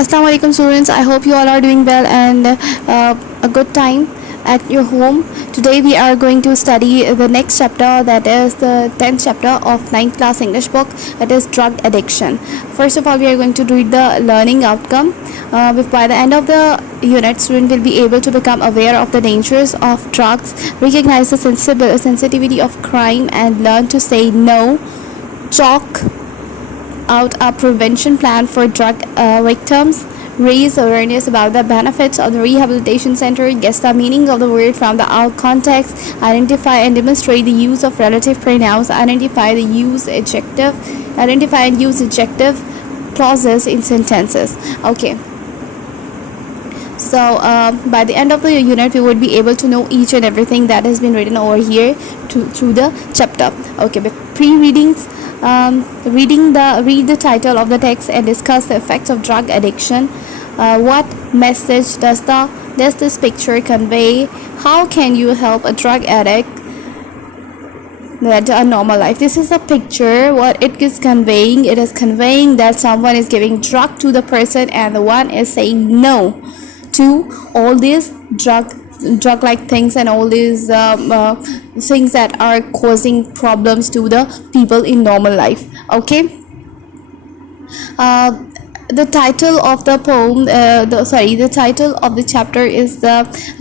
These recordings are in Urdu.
Assalamu alaikum students. I hope you all are doing well and a good time at your home. Today we are going to study the next chapter, that is the 10th chapter of 9th class English book, that is drug addiction. First of all, we are going to read the learning outcome. By the end of the unit, student will be able to become aware of the dangers of drugs, recognize the sensitivity of crime, and learn to say no, chalk out a prevention plan for drug victims, raise awareness about the benefits of the rehabilitation center, guess the meaning of the word from the out context, identify and demonstrate the use of relative pronouns, identify and use adjective clauses in sentences. Okay. So by the end of the unit, we would be able to know each and everything that has been written over here through the chapter. Okay, but pre-readings. Read the title of the text and discuss the effects of drug addiction. What message does this picture convey? How can you help a drug addict lead a normal life? This is a picture. What it is conveying? It is conveying that someone is giving drug to the person and the one is saying no to all these drug-like things and all these things that are causing problems to the people in normal life. Okay. The title of the poem, the title of the chapter is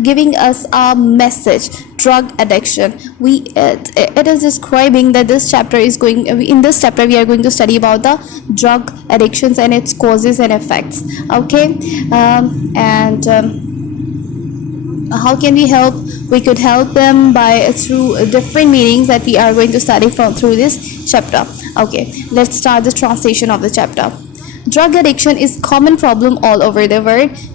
giving us a message: drug addiction. It is describing that in this chapter we are going to study about the drug addictions and its causes and effects. Okay. How can we help? We could help them through different meanings that we are going to study through this chapter. Okay, let's start the translation of the chapter. Drug addiction is common problem all over the world.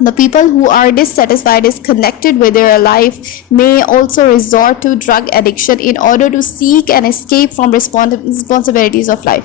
The people who are dissatisfied, disconnected with their life, may also resort to drug addiction in order to seek and escape from responsibilities of life.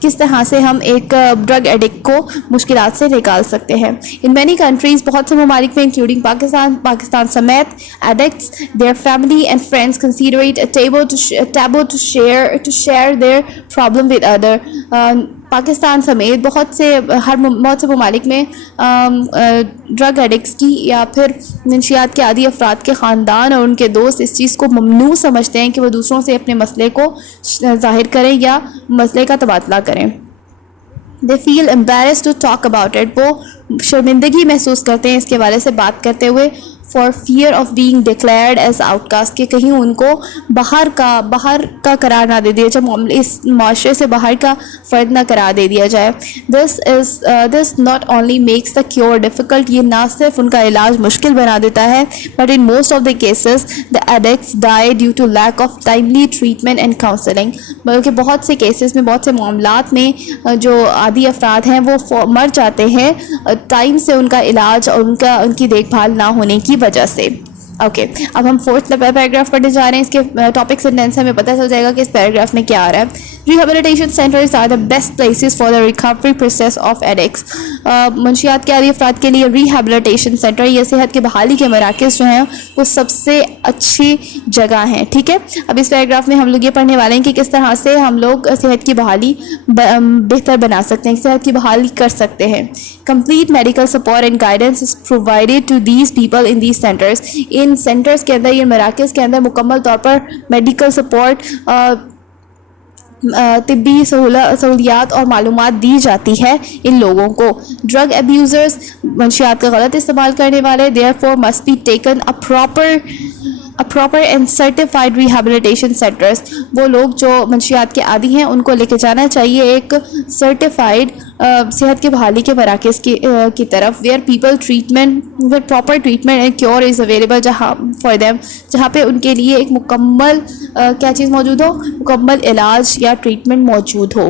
کس طرح سے ہم ایک ڈرگ ایڈکٹ کو مشکلات سے نکال سکتے ہیں. ان مینی کنٹریز، بہت سے ممالک میں انکلوڈنگ پاکستان سمیت، addicts their family and friends consider it taboo to share their problem with other. Pakistan سمیت بہت سے ممالک میں ڈرگ ایڈکٹس کی یا پھر منشیات کے عادی افراد کے خاندان اور ان کے دوست اس چیز کو ممنوع سمجھتے ہیں کہ وہ دوسروں سے اپنے مسئلے کو ظاہر کریں یا مسئلے کا تبادلہ کریں. They feel embarrassed to talk about it. وہ شرمندگی محسوس کرتے ہیں اس کے بارے سے بات کرتے ہوئے for fear of being declared as outcast, کہ کہیں ان کو باہر کا قرار نہ دے دیا جائے، اس معاشرے سے باہر کا فرد نہ قرار دے دیا جائے. This not only makes the cure difficult، یہ نہ صرف ان کا علاج مشکل بنا دیتا ہے، but in most of the cases the addicts die due to lack of timely treatment and counseling. بلکہ بہت سے کیسز میں، بہت سے معاملات میں جو عادی افراد ہیں وہ مر جاتے ہیں ٹائم سے ان کا علاج اور ان کی دیکھ بھال نہ ہونے کی وجہ سے. اوکے، اب ہم 4th پیراگراف پڑھنے جا رہے ہیں. اس کے ٹاپک سینٹینس ہمیں پتہ چل جائے گا کہ اس پیراگراف میں کیا آ رہا ہے. Rehabilitation centres are the best places for the recovery process of addicts. منشیات کے عادی افراد کے لیے ریہیبلیٹیشن سینٹر یا صحت کی بحالی کے مراکز جو ہیں وہ سب سے اچھی جگہ ہیں. ٹھیک ہے، اب اس پیراگراف میں ہم لوگ یہ پڑھنے والے ہیں کہ کس طرح سے ہم لوگ صحت کی بحالی بہتر بنا سکتے ہیں، صحت کی بحالی کر سکتے ہیں. Complete medical support and guidance is provided to these people in these centres. ان سینٹرز کے اندر، یہ مراکز کے اندر مکمل طور پر میڈیکل سپورٹ، طبی سہولیات اور معلومات دی جاتی ہے ان لوگوں کو. ڈرگ ابیوزرز، منشیات کا غلط استعمال کرنے والے، therefore must be taken a proper and certified rehabilitation centers. وہ لوگ جو منشیات کے عادی ہیں ان کو لے کے جانا چاہیے ایک سرٹیفائڈ صحت کی بحالی کے مراکز کی طرف، where proper treatment and cure is available for them، جہاں پہ ان کے لیے ایک مکمل کیا چیز موجود ہو، مکمل علاج یا ٹریٹمنٹ موجود ہو.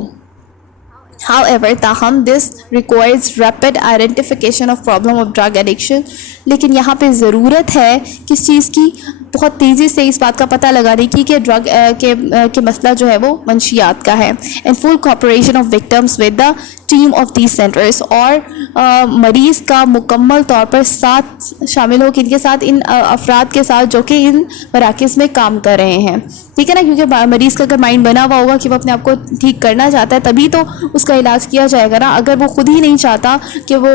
However، تاہم this requires rapid identification of problem of drug addiction. لیکن یہاں پہ ضرورت ہے کس چیز کی؟ بہت تیزی سے اس بات کا پتہ لگانے کی کہ ڈرگ کے مسئلہ جو ہے وہ منشیات کا ہے. And full cooperation of victims with the team of these centers، اور مریض کا مکمل طور پر ساتھ شامل ہو، کن کے ساتھ؟ ان افراد کے ساتھ جو کہ ان مراکز میں کام کر رہے ہیں. ٹھیک ہے نا، کیونکہ مریض کا اگر مائنڈ بنا ہوا ہوگا کہ وہ اپنے آپ کو ٹھیک کرنا چاہتا ہے تبھی تو اس کا علاج کیا جائے گا نا. اگر وہ خود ہی نہیں چاہتا کہ وہ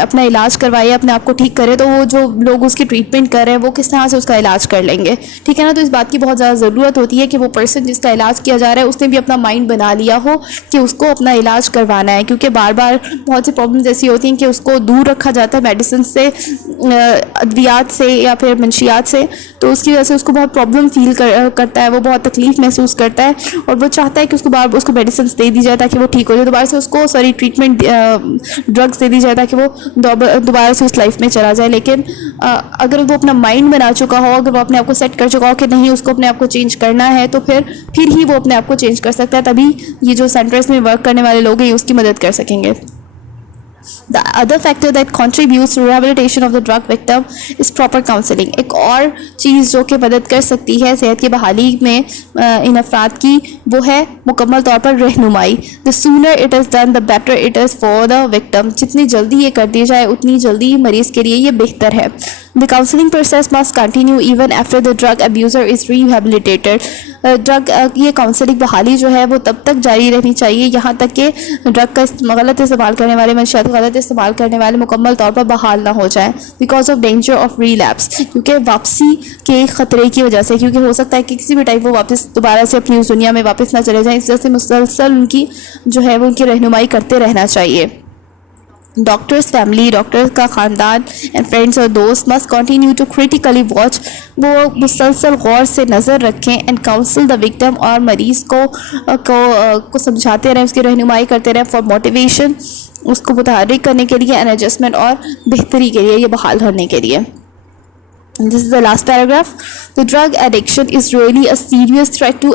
اپنا علاج کروائے، اپنے آپ کو ٹھیک کرے، تو وہ جو لوگ اس کی ٹریٹمنٹ کر رہے ہیں وہ کس طرح سے اس کا علاج کر لیں گے؟ ٹھیک ہے نا. تو اس بات کی بہت زیادہ ضرورت ہوتی ہے کہ وہ پرسن جس کا علاج کیا جا رہا ہے اس نے بھی اپنا مائنڈ بنا لیا ہو کہ اس کو اپنا علاج کروانا ہے. کیونکہ بار بار بہت سی پرابلمز ایسی ہوتی ہیں کہ اس کو دور رکھا جاتا ہے میڈیسن سے، ادویات سے یا پھر منشیات سے، تو اس کی وجہ سے اس کو بہت پرابلم فیل کرتا ہے، وہ بہت تکلیف محسوس کرتا ہے اور وہ چاہتا ہے کہ اس کو میڈیسنس دے دی جائے تاکہ وہ ٹھیک ہو جائے، دوبارہ سے اس کو ٹریٹمنٹ ڈرگس دے دی جائے تاکہ وہ دوبارہ سے اس لائف میں چلا جائے. لیکن اگر وہ اپنا مائنڈ بنا چکا ہو، اگر وہ اپنے آپ کو سیٹ کر چکا ہو کہ نہیں اس کو اپنے آپ کو چینج کرنا ہے، تو پھر ہی وہ اپنے آپ کو چینج کر سکتا ہے. تبھی یہ جو سینٹرز میں ورک کرنے والے لوگ ہیں اس کی مدد کر سکیں گے. The other factor that contributes to rehabilitation of the drug victim is proper counseling. ایک اور چیز جو کہ مدد کر سکتی ہے صحت کی بحالی میں ان افراد کی، وہ ہے مکمل طور پر رہنمائی. The sooner it is done, the better it is for the victim. جتنی جلدی یہ کر دی جائے اتنی جلدی مریض کے لیے یہ بہتر ہے. The counseling process must continue even after the drug abuser is rehabilitated. یہ کاؤنسلنگ بحالی جو ہے وہ تب تک جاری رہنی چاہیے یہاں تک کہ ڈرگ کا غلط استعمال کرنے والے، منشیات کا غلط استعمال کرنے والے مکمل طور پر بحال نہ ہو جائیں. Because of danger of relapse, کیونکہ واپسی کے خطرے کی وجہ سے، کیونکہ ہو سکتا ہے کہ کسی بھی ٹائم وہ واپس دوبارہ سے اپنی اس دنیا میں واپس نہ چلے جائیں. اس وجہ سے مسلسل ان کی جو ہے وہ ان کی رہنمائی کرتے رہنا چاہیے. ڈاکٹرز فیملی، ڈاکٹر کا خاندان اینڈ فرینڈس اور دوست must continue to critically watch, وہ مسلسل غور سے نظر رکھیں اینڈ کاؤنسل دا وکٹم، اور مریض کو سمجھاتے رہیں، اس کی رہنمائی کرتے رہیں فار موٹیویشن، اس کو متحرک کرنے کے لیے، اینڈ ایڈجسٹمنٹ، اور بہتری کے لیے، یہ بحال ہونے کے لیے. And this is the last paragraph. The drug addiction is really a serious threat to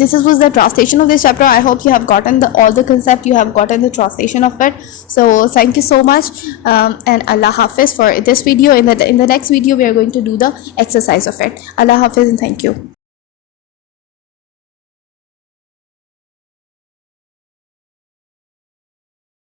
This was the translation of this chapter. I hope you have gotten all the concept, you have gotten the translation of it. So thank you so much, and Allah Hafiz for this video. In the next video we are going to do the exercise of it. Allah Hafiz and thank you.